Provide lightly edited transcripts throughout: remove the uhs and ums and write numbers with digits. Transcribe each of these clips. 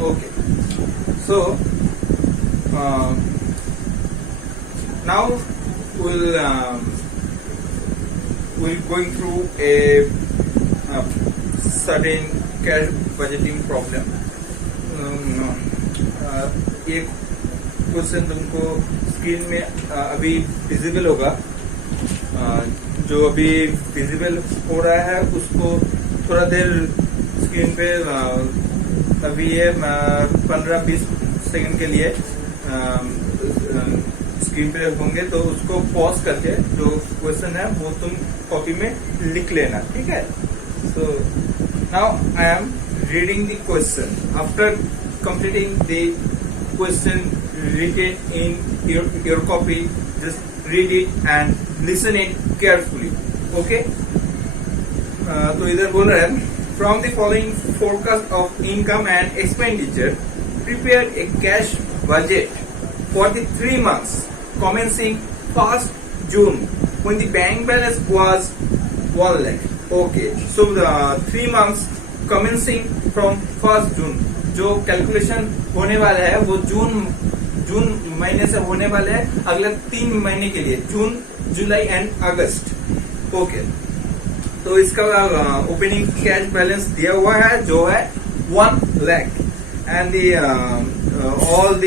Okay. So now we'll going through a certain cash budgeting problem. एक question तुमको screen में अभी visible होगा. जो अभी विजिबल हो रहा है उसको थोड़ा देर स्क्रीन पे अभी ये 15-20 सेकंड के लिए स्क्रीन पे होंगे, तो उसको पॉज करके जो क्वेश्चन है वो तुम कॉपी में लिख लेना. ठीक है. So now I am reading the question. After completing the question written in your copy, just read it and listen it carefully. Okay. तो इधर बोल रहा है, from the following forecast of income and expenditure, prepare a cash budget for the 3 months commencing 1st June when the bank balance was 1 lakh. Okay. So the 3 months commencing from 1st June. जो calculation होने वाला है वो जून महीने से होने वाले है अगले 3 महीने के लिए, जून, जुलाई एंड अगस्त. ओके. तो इसका ओपनिंग कैश बैलेंस दिया हुआ है जो है 1 lakh and all the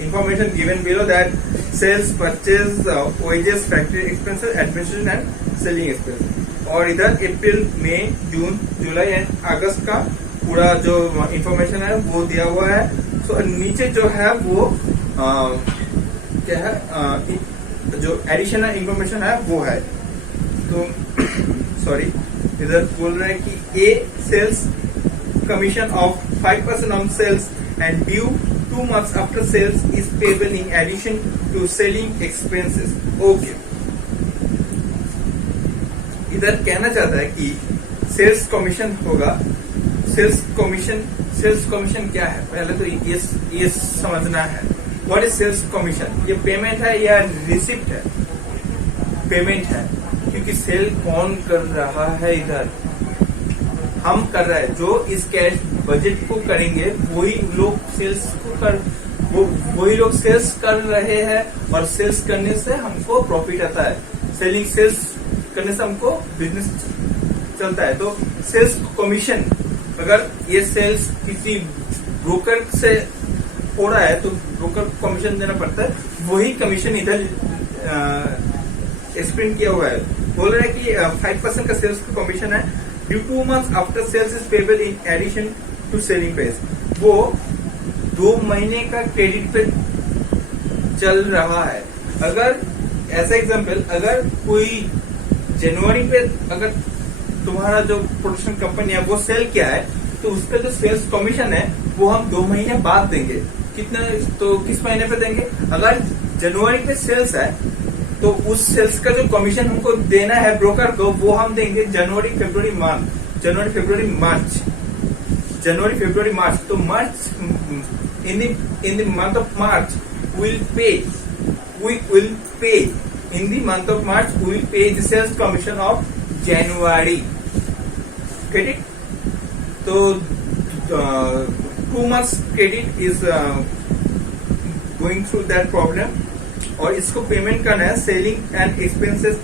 information given below that sales, purchase, wages, factory expenses, administration and selling expenses. और इधर अप्रैल, May, June, July and August का पूरा जो इंफॉर्मेशन है वो दिया हुआ है. सो नीचे जो है वो क्या है, जो एडिशनल इंफॉर्मेशन है वो है. तो सॉरी, इधर बोल रहे हैं कि a sales commission of 5% on sales and due 2 months after sales is payable in addition to selling expenses. Okay. इधर कहना चाहता है कि सेल्स कमीशन होगा. सेल्स कमीशन क्या है, पहले तो ये समझना है. What is sales commission? ये पेमेंट है या रिसिप्ट है? पेमेंट है, क्योंकि सेल कौन कर रहा है? इधर हम कर रहे हैं. जो इस कैश बजट को करेंगे वही लोग सेल्स कर रहे हैं, और सेल्स करने से हमको प्रॉफिट आता है. सेल्स करने से हमको बिजनेस चलता है. तो सेल्स कमीशन, अगर ये सेल्स किसी ब्रोकर से हो रहा है तो ब्रोकर को कमीशन देना पड़ता है. वही कमीशन इधर एक्सप्लेन किया हुआ है. बोल रहा है कि 5% का सेल्स का कमीशन है. Due 2 months after sales is payable in addition to selling price. वो 2 महीने का क्रेडिट पे चल रहा है. अगर एज एग्जाम्पल, अगर कोई जनवरी पे अगर तुम्हारा जो प्रोडक्शन कंपनी है वो सेल किया है, तो उसका जो सेल्स कमीशन है वो हम 2 महीने बाद देंगे. कितने, तो किस महीने पे देंगे? अगर जनवरी पे सेल्स है तो उस सेल्स का जो कमीशन हमको देना है ब्रोकर को, वो हम देंगे जनवरी, फरवरी, मार्च. तो March, in the month of March we will pay in the month of March, we will pay the sales commission of January. Get it? So 2 months credit is going through that problem, और इसको payment करना है selling and expenses,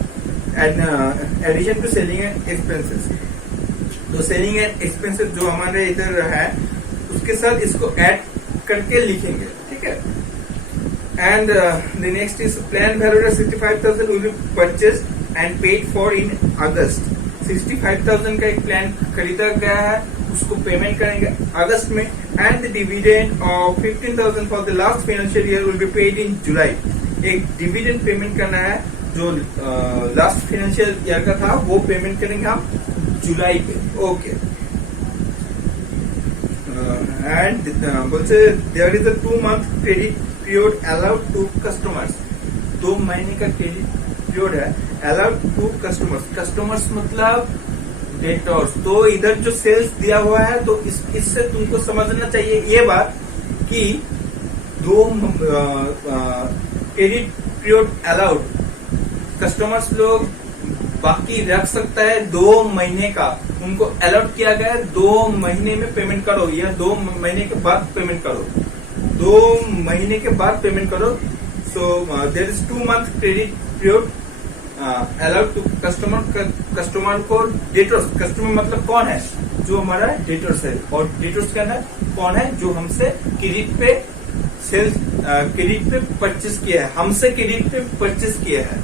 addition to selling and expenses. तो selling and expenses जो हमारे इधर है उसके साथ इसको ऐड करके लिखेंगे. ठीक है. And the next is planned value of 65,000 will be purchased and paid for in August. 65,000 का एक प्लान खरीदा गया है, उसको पेमेंट करेंगे अगस्त में. And the dividend of 15,000 for the last financial year will be paid in July. एक dividend payment करना है जो लास्ट फाइनेंशियल ईयर का था, वो पेमेंट करेंगे हम जुलाई पे. ओके. एंड बोलते there is a 2 month credit period allowed to customers. 2 महीने का क्रेडिट पीरियड है अलाउड टू कस्टमर्स मतलब डेटर्स. तो इधर जो सेल्स दिया हुआ है, तो इससे तुमको समझना चाहिए ये बात कि 2 क्रेडिट पीरियड अलाउड. कस्टमर्स लोग बाकी रख सकता है 2 महीने का। उनको अलॉट किया गया है 2 महीने में पेमेंट करो या 2 महीने के बाद पेमेंट करो, 2 महीने के बाद पेमेंट करो। So there is 2 month credit period allowed to customer को डेटर्स। कस्टमर मतलब कौन है? जो हमारा डेटर्स है। और डेटर्स का ना कौन है? जो हमसे क्रेडिट पे सेल्स क्रेडिट पे परचेस किया है, हमसे क्रेडिट पे परचेस किया है,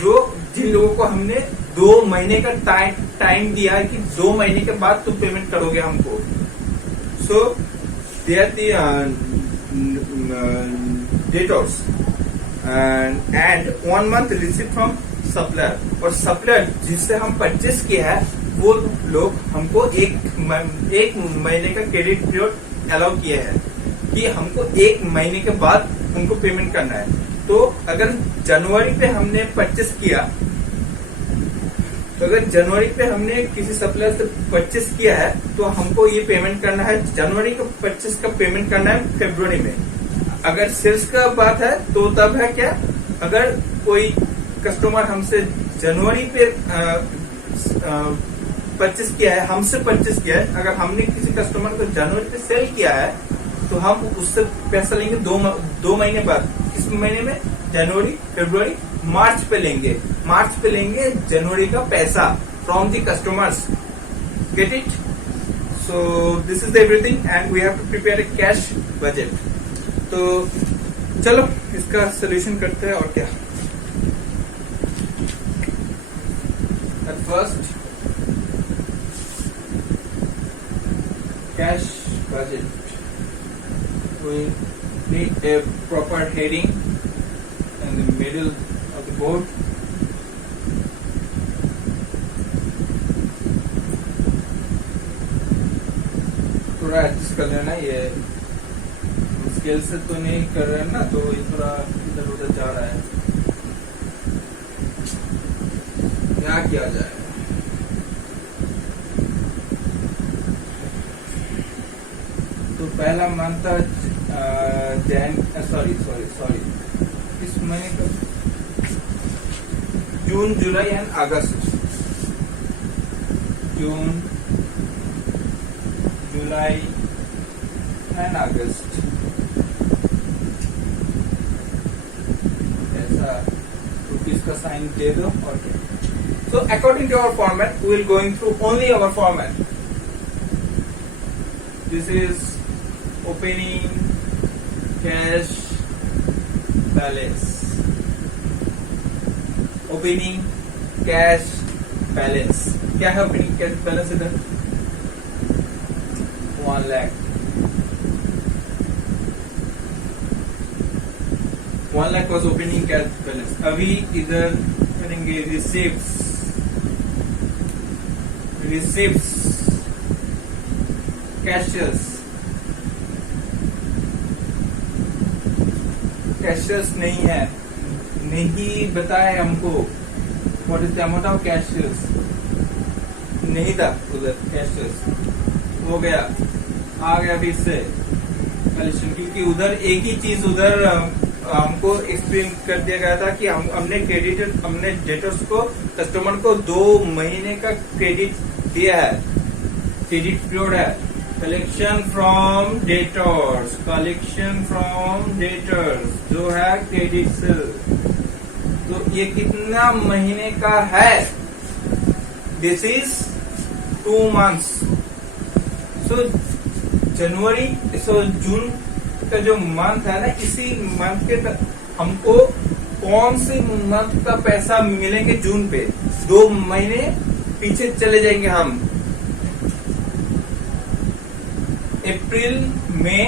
जो जिन लोगों को हमने 2 महीने का टाइम दिया है कि 2 महीने के बाद तुम पेमेंट करोगे हमको। So they are debtors and 1 month receive from supplier. और सप्लायर जिससे हम परचेस किया है वो लोग हमको एक महीने का क्रेडिट पीरियड अलाउ किया है कि हमको 1 महीने के बाद उनको पेमेंट करना है। तो अगर जनवरी पे हमने परचेस किया, तो अगर जनवरी पे हमने किसी सप्लायर से परचेस किया है तो हमको ये पेमेंट करना है, जनवरी का परचेस का पेमेंट करना है फरवरी में। अगर सेल्स का बात है तो तब है क्या, अगर कोई कस्टमर हमसे जनवरी पे परचेस किया है, हमसे परचेस किया है, अगर हमने किसी कस्टमर को जनवरी पे सेल किया है तो हम उससे पैसा लेंगे 2 महीने बाद। किस महीने में? जनवरी, फरवरी, मार्च पे लेंगे। मार्च पे लेंगे जनवरी का पैसा from the customers. Get it? So this is everything and we have to prepare a cash budget. तो चलो इसका सोल्यूशन करते हैं और क्या। At first, cash budget. We need a proper heading in the middle of the board. थोड़ा adjust कर लेना, ये स्केल से तो नहीं कर रहे हैं ना, तो ये थोड़ा इधर उधर जा रहा है। क्या किया जाए? तो पहला मंथ था सॉरी इस महीने का जून, जुलाई and August. June, July and August, ऐसा रुपीस का साइन दे दो और क्या। So according to our format, we will going through only our format. This is opening cash balance. Opening cash balance. क्या है opening cash balance इधर? 1 lakh. 1 lakh was opening cash balance. अभी इधर करेंगे receipts. कैशियर्स नहीं है, नहीं बताया हमको what is the amount of cashiers, नहीं था उधर। कैशियर्स हो गया, आ गया फिर से कलेक्शन, क्योंकि उधर एक ही चीज उधर हमको एक्सप्लेन कर दिया गया था कि हमने डेटर्स को, कस्टमर को 2 महीने का क्रेडिट दिया है, क्रेडिट पीरियड है। कलेक्शन फ्रॉम डेटर्स, जो है क्रेडिट सेल, तो ये कितना महीने का है? This is 2 months। सो जून का जो मंथ है ना, इसी मंथ के हमको कौन से मंथ का पैसा मिलेंगे? जून पे। 2 महीने पीछे चले जाएंगे हम, अप्रैल, मई,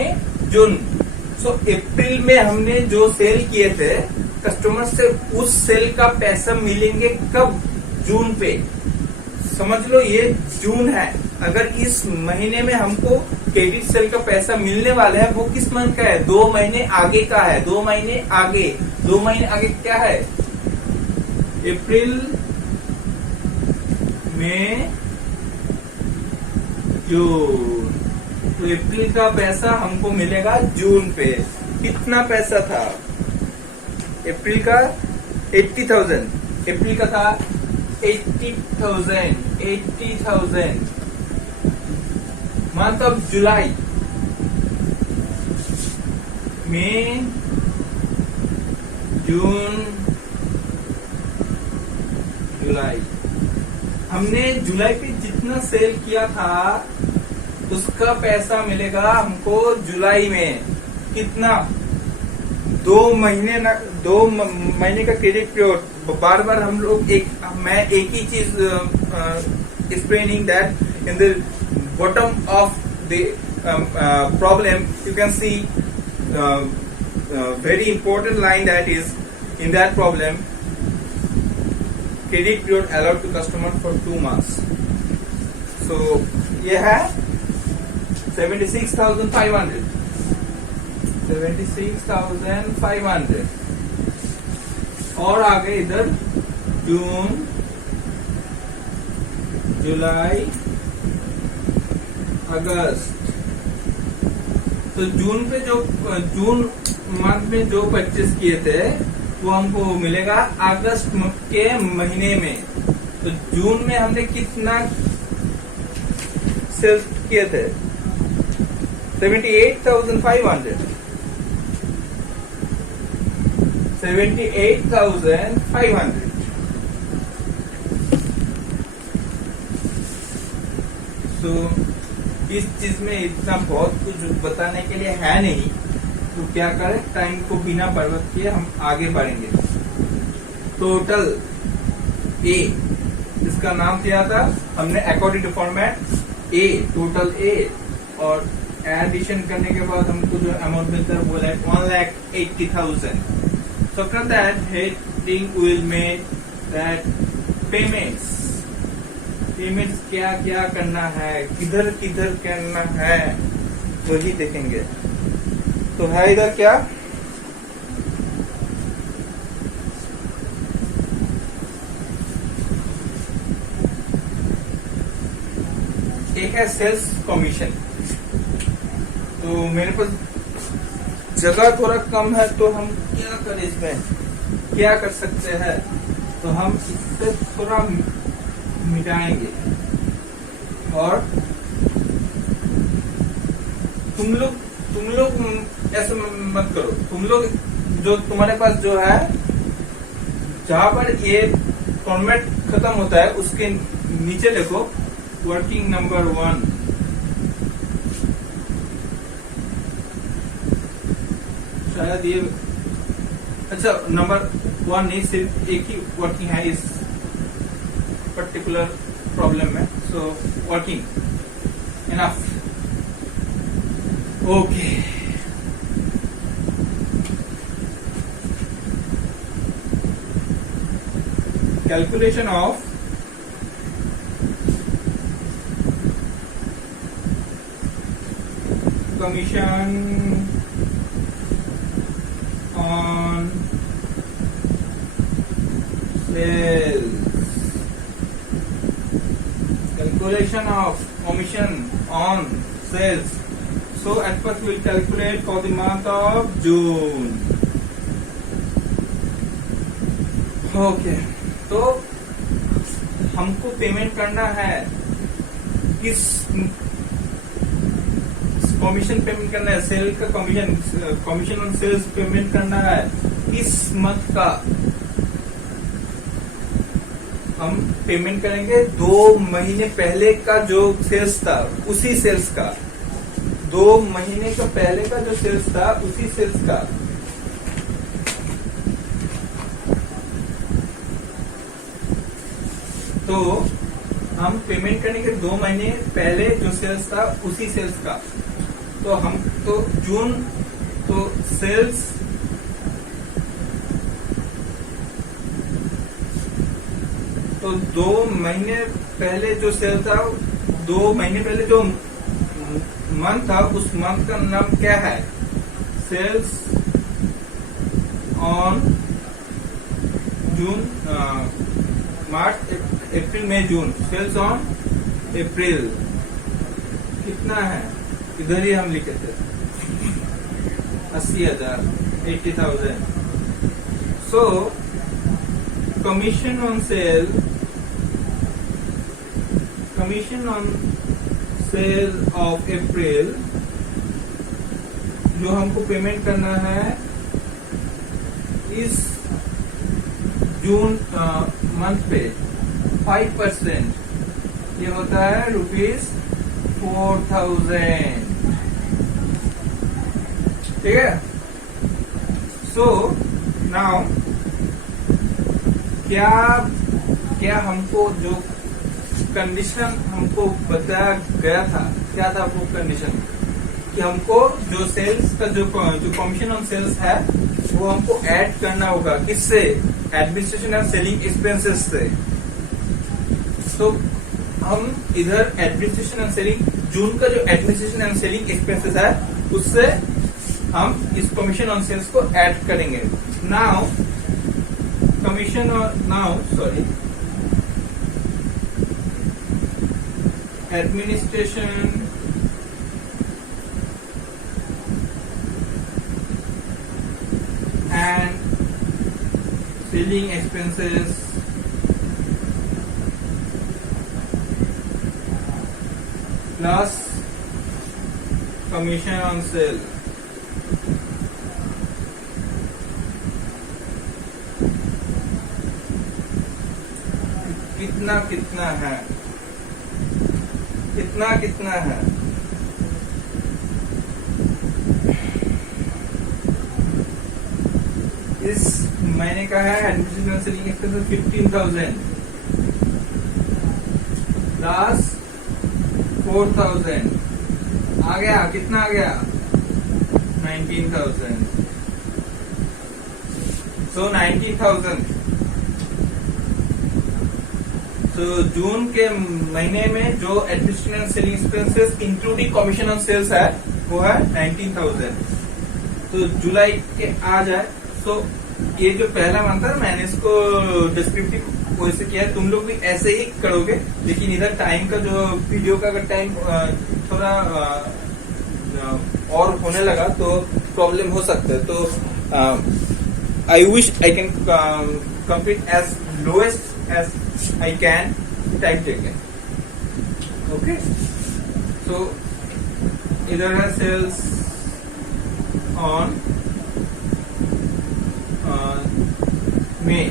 जून। सो अप्रैल में हमने जो सेल किए थे कस्टमर से, उस सेल का पैसा मिलेंगे कब? जून पे। समझ लो ये जून है। अगर इस महीने में हमको क्रेडिट सेल का पैसा मिलने वाला है, वो किस मंथ का है? 2 महीने आगे का है। 2 महीने आगे क्या है? अप्रैल, मई, जून। तो अप्रैल का पैसा हमको मिलेगा जून पे। कितना पैसा था? अप्रैल का 80,000। अप्रैल का था 80,000 month of July, May, June, जुलाई। हमने जुलाई पे जितना सेल किया था उसका पैसा मिलेगा हमको जुलाई में। कितना? 2 महीने का क्रेडिट पीरियड। बार बार हम लोग मैं एक ही चीज explaining that in the bottom of the problem you can see very important line, that is in that problem credit period allowed to customer for 2 months. So ये है 76,500 और आगे इधर जून, जुलाई, अगस्त। तो जून मंथ में जो परचेस किए थे वो हमको मिलेगा अगस्त के महीने में। तो जून में हमने कितना सेल्स किए थे? 78,500 So इस चीज में इतना बहुत कुछ बताने के लिए है नहीं, तो क्या करें, टाइम को बिना बर्बाद किए हम आगे बढ़ेंगे। टोटल ए, इसका नाम क्या था हमने according to format A, total A, और एडिशन करने के बाद हमको जो अमाउंट मिलता है वो है 1,80,000। So from that heading will make that payments क्या क्या करना है, किधर किधर करना है, वही देखेंगे। तो है इधर क्या, एक है सेल्स कमीशन। तो मेरे पास जगह थोड़ा कम है, तो हम क्या करें, इसमें क्या कर सकते हैं, तो हम इससे थोड़ा मिटाएंगे। और तुम लोग ऐसे मत करो। तुम लोग जो तुम्हारे पास जो है, जहां पर ये फॉर्मेट खत्म होता है उसके नीचे देखो वर्किंग नंबर 1। शायद ये, अच्छा, नंबर 1 नहीं, सिर्फ एक ही वर्किंग है इस पर्टिकुलर प्रॉब्लम में। So working enough, okay. Calculation of commission on sales, calculation of commission on sales. So at first we will calculate for the month of June. Okay, तो हमको पेमेंट करना है, किस कमीशन पेमेंट करना है, cell का commission on sales payment करना है इस मंथ का। हम पेमेंट करेंगे 2 महीने पहले का जो सेल्स था उसी सेल्स का, 2 महीने का पहले का जो सेल्स था उसी सेल्स का। तो हम पेमेंट करेंगे 2 महीने पहले जो सेल्स था उसी सेल्स का। तो हम तो जून, तो सेल्स तो 2 महीने पहले जो सेल था, 2 महीने पहले जो मंथ था उस मंथ का नाम क्या है, sales on June, March, April, May, June. Sales on April कितना है, इधर ही हम लिखे थे 80,000, 80,000। So commission on sale commission on sale of April, जो हमको पेमेंट करना है इस जून मंथ पे 5%, ये होता है ₹4000। ठीक है। सो नाउ क्या हमको जो कंडीशन हमको बताया गया था, क्या था वो कंडीशन, कि हमको जो सेल्स का जो कमीशन ऑन सेल्स है वो हमको ऐड करना होगा, किससे? एडमिनिस्ट्रेशन एंड सेलिंग एक्सपेंसेस से। तो हम इधर एडमिनिस्ट्रेशन एंड सेलिंग, जून का जो एडमिनिस्ट्रेशन एंड सेलिंग एक्सपेंसेस है उससे हम इस कमीशन ऑन सेल्स को ऐड करेंगे। Now administration and selling expenses plus commission on sale कितना है, कितना है? इस महीने का है administration and selling expenses 15,000 plus 4,000 आ गया, कितना आ गया? 19,000। सो 90,000। तो जून के महीने में जो administration and selling expenses including commission on sales है वो है 19,000। तो जुलाई के आ जाए, तो ये जो पहला मंथ है मैंने इसको डिस्क्रिप्टिव वैसे किया है, तुम लोग भी ऐसे ही करोगे, लेकिन इधर टाइम का जो वीडियो का अगर टाइम थोड़ा और होने लगा तो प्रॉब्लम हो सकता है। तो I wish I can complete as lowest as I can time taken. Okay, so इधर है सेल्स ऑन में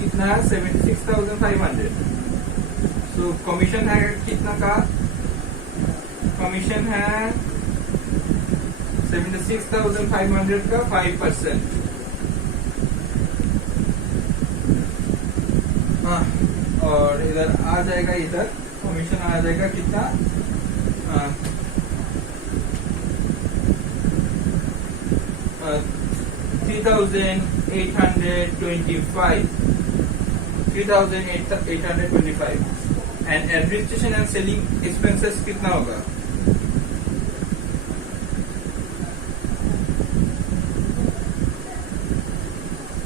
कितना है? 76,500। सो कमीशन है कितना का? कमीशन है 76,500 का 5%। हाँ, और इधर आ जाएगा, इधर कमीशन आ जाएगा कितना? 3,825 and administration and selling expenses कितना होगा?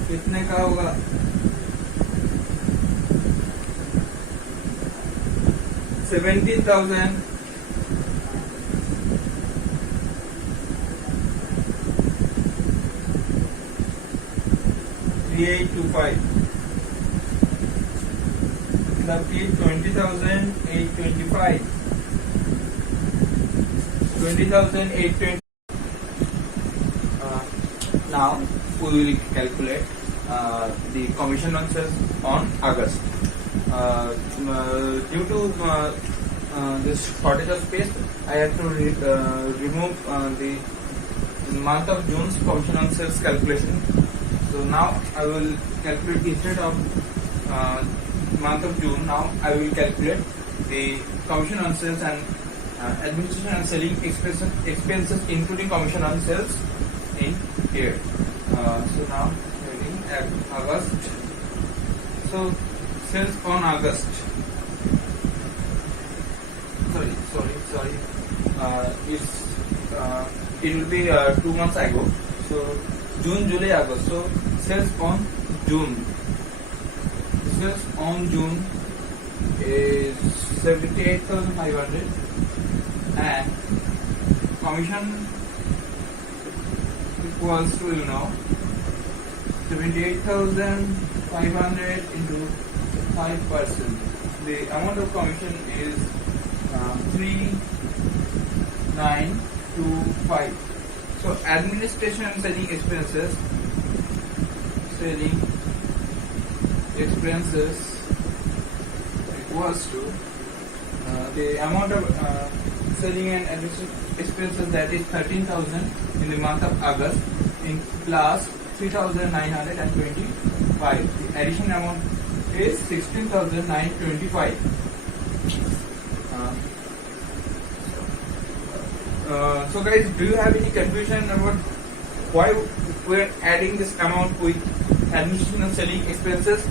कितने का होगा? 17,000 3,825 मतलब कि 20,825 20,820। Now we will calculate the commission on sales on August. Due to this shortage of space, I have to remove the month of June's commission on sales calculation. So now I will calculate, instead of month of June, now I will calculate the commission on sales and administration and selling expenses including commission on sales in here. So now heading at August. So sales on August. Sorry. It will be 2 months ago. So June, July, August. So sales on June. Sales on June is 78,500 and commission equals to 78,500 into 5%. the amount of commission is 3925. So administration and selling expenses equals to the amount of selling and administration expenses, that is 13,000 in the month of August, in plus 3,925. The addition amount is 16,925. So guys, do you have any confusion about why we're adding this amount with administration and selling expenses?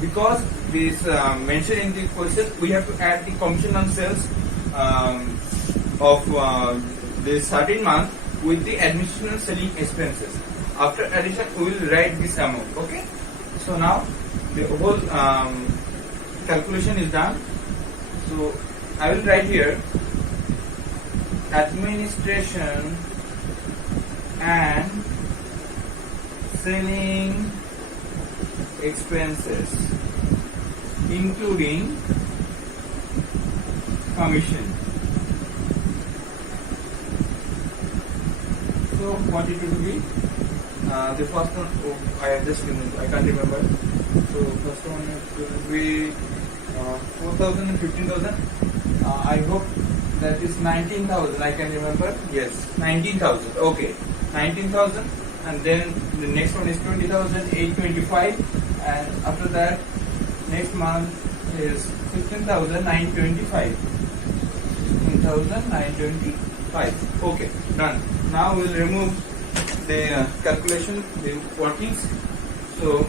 Because this mentioned in the question, we have to add the commission on sales of this 13 month with the administration and selling expenses. After addition, we will write this amount. Okay. So now the whole calculation is done. So I will write here administration and selling expenses including commission. So what it will be? The first one, I have just removed, I can't remember. So first one will be 4,000 and 15,000. I hope that is 19,000. I can remember. Yes, 19,000. Okay, 19,000. And then the next one is 20,825. And after that, next month is 15,925. 15,925. Okay, done. Now we will remove the calculation, the workings. So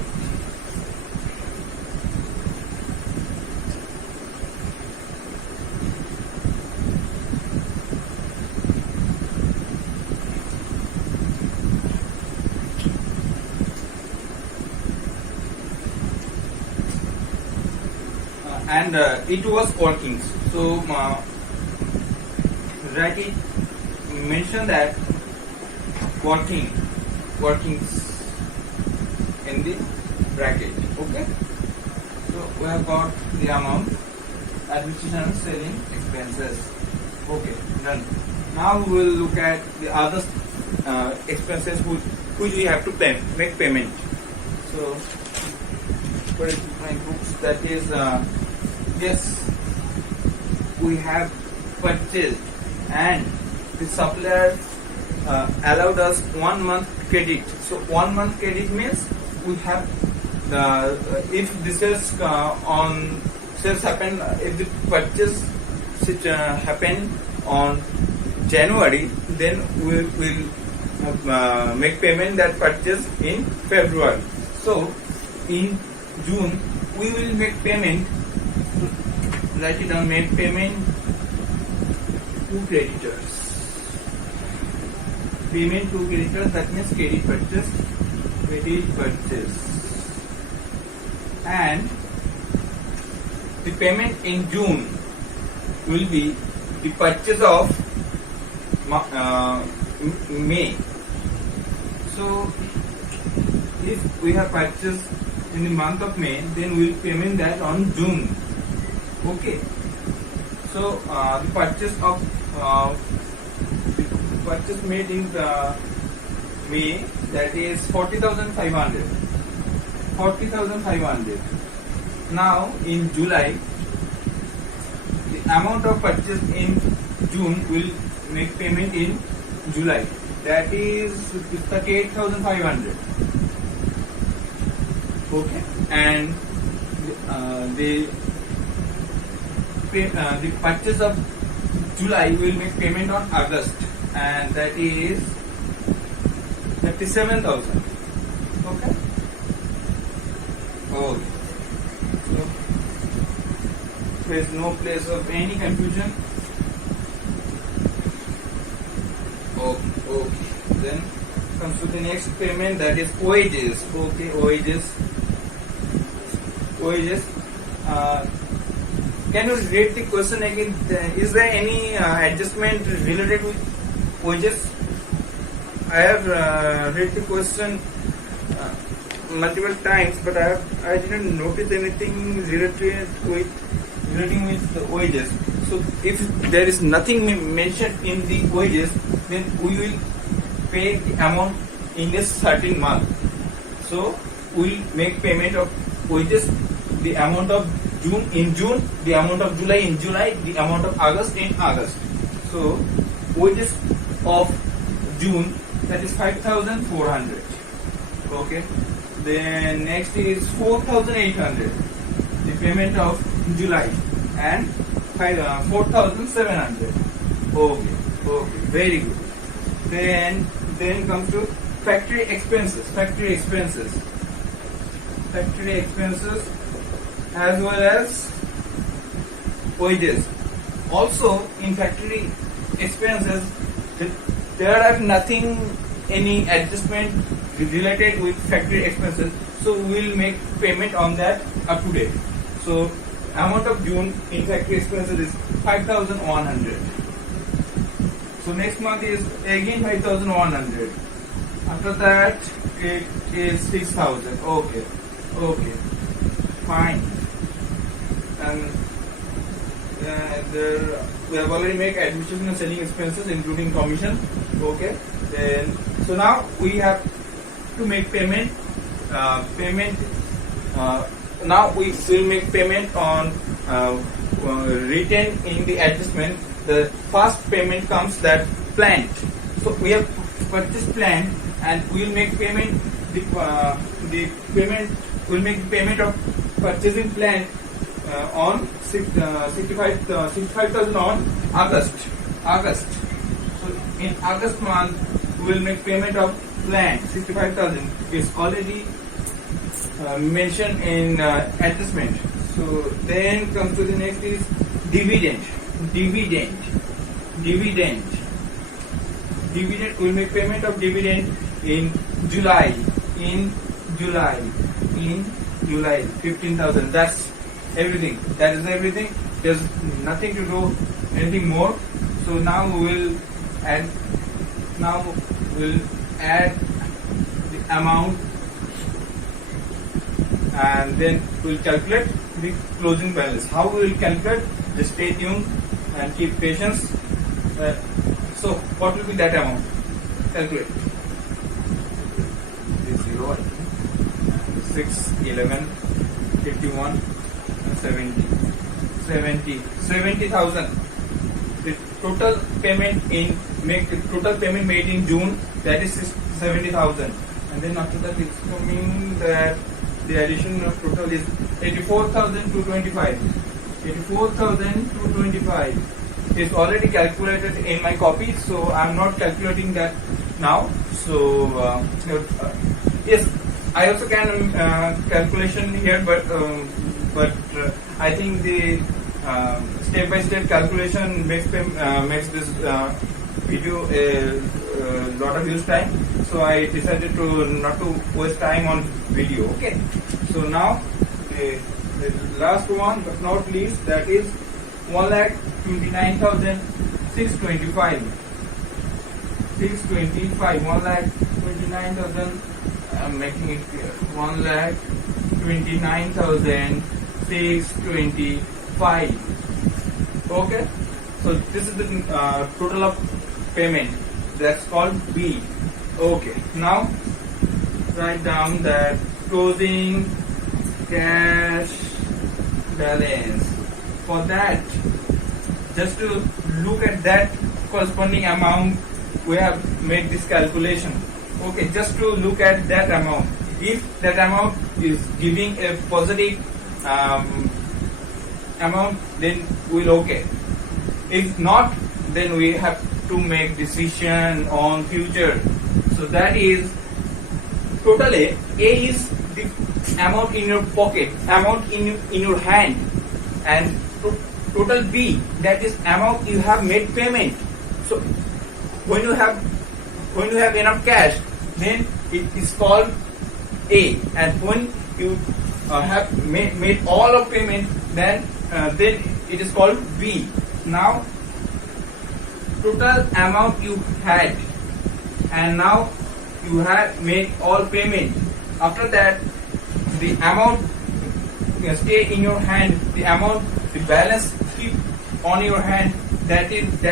and it was workings. So write it, mention that workings in the bracket. Okay. So we have got the amount, administration and selling expenses. Okay, done. Now we will look at the other expenses which we have to make payment. So for my books, that is yes, we have purchased and the supplier allowed us 1 month credit. So 1 month credit means we have the if this is on sales happen, if the purchase happen on January, then we will make payment that purchase in February. So in June we will make payment. Write it down. Make payment to creditors. Payment to creditors, that means credit purchase. And the payment in June will be the purchase of May. So if we have purchased in the month of May, then we will payment that on June. Okay. So the purchase of purchase made in May, that is 40,500. 40,500. Now in July, the amount of purchase in June will make payment in July. That is 38,500. Okay. And the purchase of July will make payment on August, and that is 37,000. Okay. Okay. So there is no place of any confusion. Okay. Then comes to the next payment, that is wages. Okay, wages. Can you read the question again? Is there any adjustment related with wages? I have read the question multiple times, but I didn't notice anything related with relating with the wages. So if there is nothing mentioned in the wages, then we will pay the amount in a certain month. So we will make payment of wages, the amount of June in June, the amount of July in July, the amount of August in August. So wages of June, that is 5,400. Okay. Then next is 4,800. The payment of July, and 4,700. Okay. Okay. Very good. Then comes to factory expenses. Factory expenses as well as wages. Also in factory expenses, there are nothing, any adjustment related with factory expenses, so we will make payment on that up to date. So amount of June in factory expenses is 5,100. So next month is again 5,100. After that it is 6,000. Okay, fine. And we have already made administration and selling expenses including commission. Okay. Then so now we have to make payment. Now we will make payment on written in the adjustment. The first payment comes that plant. So we have purchased plant, and we will make payment. We'll make payment of purchasing plant on 65,000 on August. So in August month we will make payment of plant 65,000. Is already mentioned in adjustment. So then comes to the next is dividend. Will make payment of dividend in July. 15,000. That's everything. That is everything. There's nothing to do anything more. So now we'll add the amount, and then we'll calculate the closing balance. How we will calculate? Just stay tuned and keep patience. So what will be that amount? Calculate. 0, 6, 11, 51, 70,000. The total payment made in June, that is 70,000. And then after that it's coming that the addition of total is 84,225. 84,225 is already calculated in my copy, so I'm not calculating that now. So yes, I also can calculation here, but I think the step-by-step calculation makes this video a lot of use time. So I decided to not to waste time on video. Okay. So now the last one but not least, that is 1,29,625. 1,29,000. I'm making it clear. 1,29,625. Okay. So this is the total of payment. That's called B. Okay. Now write down that closing cash balance. For that, just to look at that corresponding amount, we have made this calculation. Okay, just to look at that amount. If that amount is giving a positive amount, then we'll okay. If not, then we have to make decision on future. So that is total A. A is the amount in your pocket, amount in your hand, and total B, that is amount you have made payment. So when you have enough cash, then it is called A, and when you have made all of payment, then it is called B. Now total amount you had, and now you have made all payment. After that, the amount stay in your hand, the amount the balance keep on your hand, that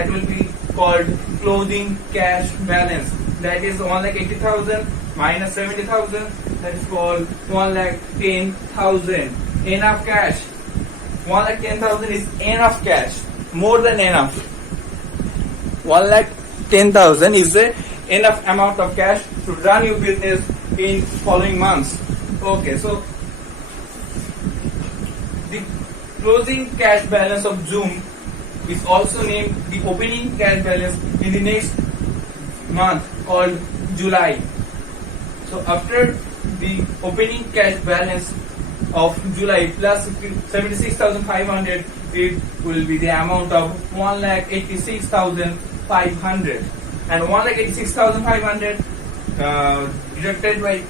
will be called closing cash balance. That is 1,80,000 minus 70,000. That is called 1,10,000. Enough cash. 1,10,000 is enough cash, more than enough. 1,10,000 is the enough amount of cash to run your business in following months. Okay, so the closing cash balance of June is also named the opening cash balance in the next month called July. So after the opening cash balance of July plus 76,500, it will be the amount of 1,86,500, and 1,86,500 deducted by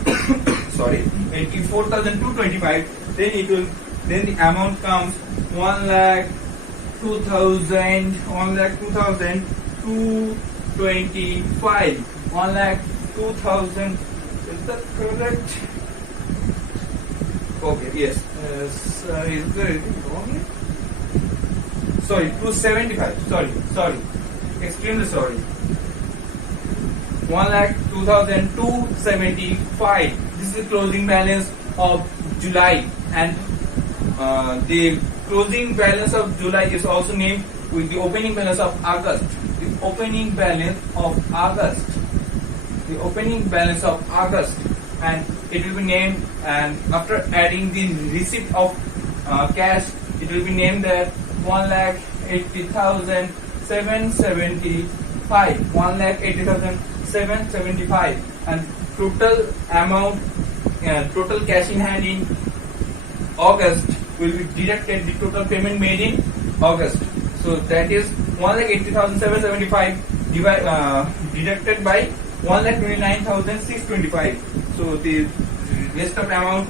84,225, then the amount comes 1,02,225. 1,02,000, is that correct? Okay, yes. Is there anything wrong here? Sorry, 275. Sorry. Extremely sorry. 1,02,275. This is the closing balance of July, and the closing balance of July is also named with the opening balance of August. The opening balance of August, and it will be named, and after adding the receipt of cash, it will be named that 1,80,775. 1,80,775, and total amount, total cash in hand in August will be deducted, the total payment made in August. So that is 1,80,775 deducted by 1,29,625. So the rest of amount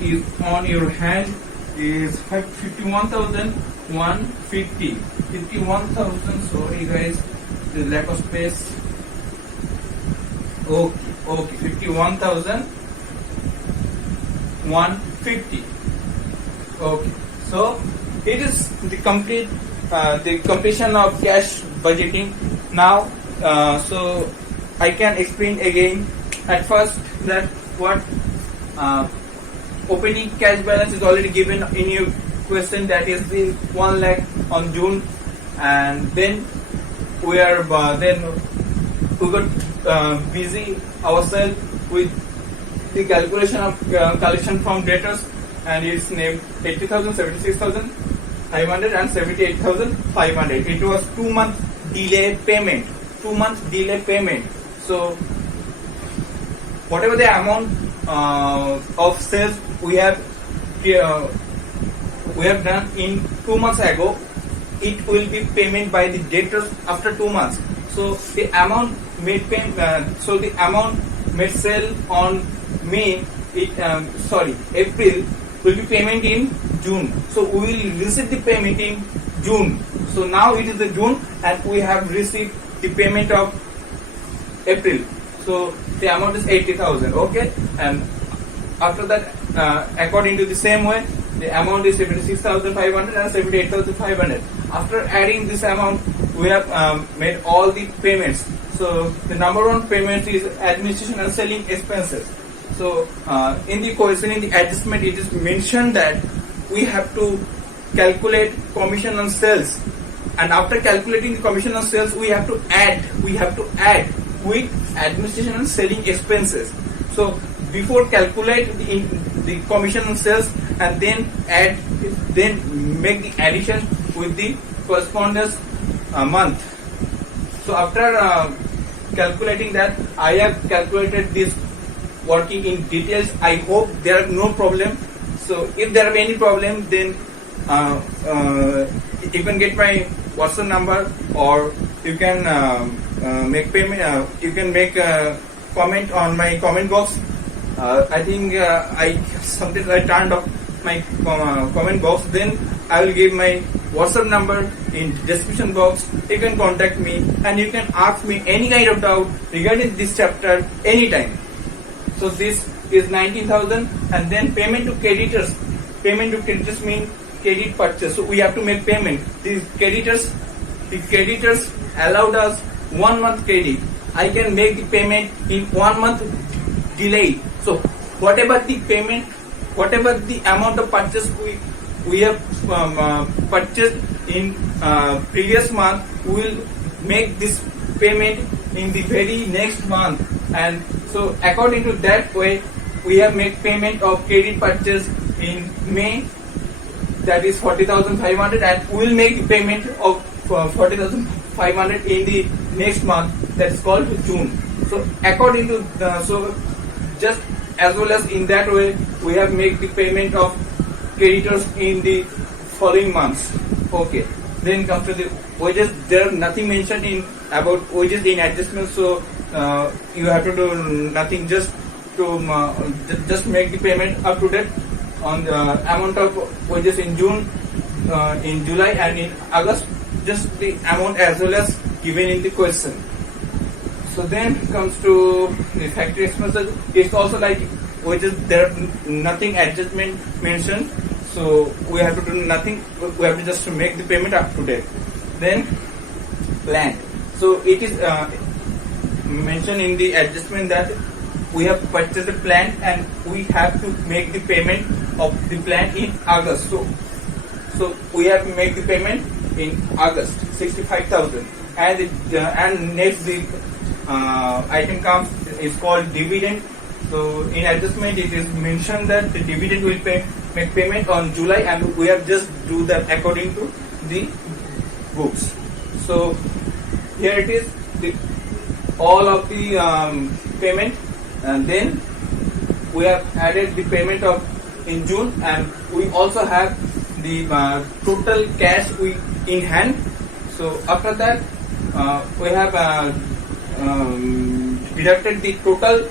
is on your hand is 51,150. 51,000. Sorry guys, the lack of space. Okay. 51,150. Okay. So it is the completion of cash budgeting. Now, so I can explain again at first that what opening cash balance is already given in your question, that is the 1 lakh on June, and then we got busy ourselves with the calculation of collection from debtors, and it's named 80,000, 76,500 and 78,500. It was 2 month delay payment. So whatever the amount of sales we have done in 2 months ago, it will be payment by the debtors after 2 months. So the amount made sale on April will be payment in June. So we will receive the payment in June. So now it is the June, and we have received the payment of April. So the amount is 80,000. Okay, and after that, according to the same way, the amount is 76,500 and 78,500. After adding this amount, we have made all the payments. So the number one payment is administration and selling expenses. So in the question, in the adjustment, it is mentioned that we have to calculate commission on sales, and after calculating the commission on sales, we have to add with administration and selling expenses. So before calculate the commission on sales and then make the addition with the correspondence month. So after calculating that, I have calculated this working in details. I hope there are no problem. So if there are any problem, then you can get my WhatsApp number, or you can make payment. You can make a comment on my comment box. I think I turned off my comment box. Then I will give my WhatsApp number in description box. You can contact me, and you can ask me any kind of doubt regarding this chapter anytime. So this is 19,000, and then payment to creditors. Payment to creditors means credit purchase, so we have to make payment. The creditors allowed us 1 month credit. I can make the payment in 1 month delay. So whatever the payment, whatever the amount of purchase we have purchased in previous month, we will make this payment in the very next month. And so according to that way, we have made payment of credit purchase in May, that is 40,500, and we will make the payment of 40,500 in the next month, that is called June. So according to just as well as in that way, we have made the payment of creditors in the following months. Okay. Then comes to the wages. There nothing mentioned in about wages in adjustment, so you have to do nothing, just to just make the payment up to date on the amount of wages in June, in July, and in August, just the amount as well as given in the question. So then comes to the factory expenses. It's also like wages. There nothing adjustment mentioned, so we have to do nothing. We have to just make the payment up to date. Then land. So it is mentioned in the adjustment that we have purchased the plant and we have to make the payment of the plant in August. So we have to make the payment in August, 65,000. And next the item comes is called dividend. So in adjustment it is mentioned that the dividend will make payment on July, and we have just do that according to the books. So here it is, all of the payment, and then we have added the payment of in June, and we also have the total cash in hand. So after that we have deducted the total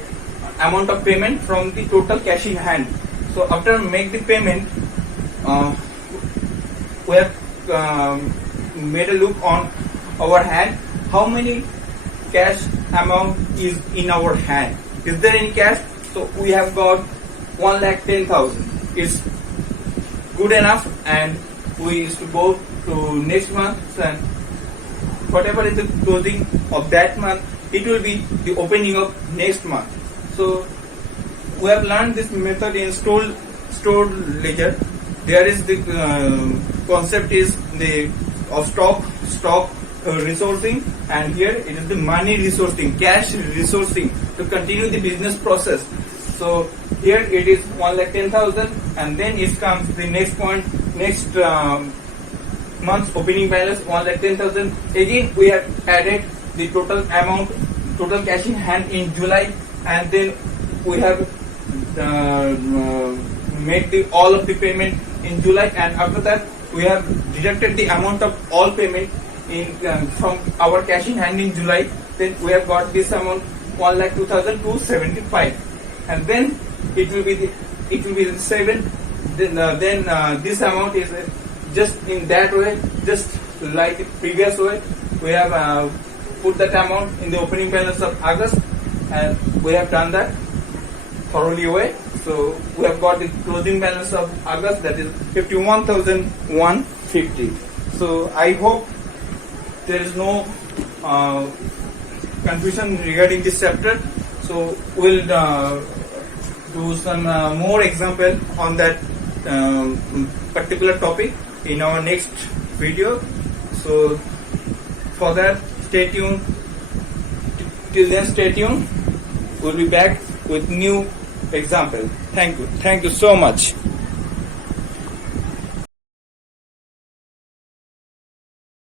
amount of payment from the total cash in hand. So after make the payment, we have made a look on our hand, how many cash amount is in our hand. Is there any cash? So we have got 1,10,000. It's good enough, and we used to go to next month, and whatever is the closing of that month, it will be the opening of next month. So we have learned this method in stored ledger. There is the concept is the of stock resourcing, and here it is the money resourcing, cash resourcing to continue the business process. So here it is 1,10,000, and then it comes the next point, next month's opening balance 1,10,000. Again we have added the total amount, total cash in hand in July, and then we have made all of the payment in July, and after that we have deducted the amount of all payment from our cash in hand in July. Then we have got this amount 1,02,275, and then it will be the 7. Then this amount is just in that way, just like the previous way. We have put that amount in the opening balance of August, and we have done that thoroughly way. So we have got the closing balance of August, that is 51,150. So I hope there is no confusion regarding this chapter. So we'll do some more example on that particular topic in our next video. So for that, stay tuned. Till then, stay tuned. We'll be back with new example. Thank you so much.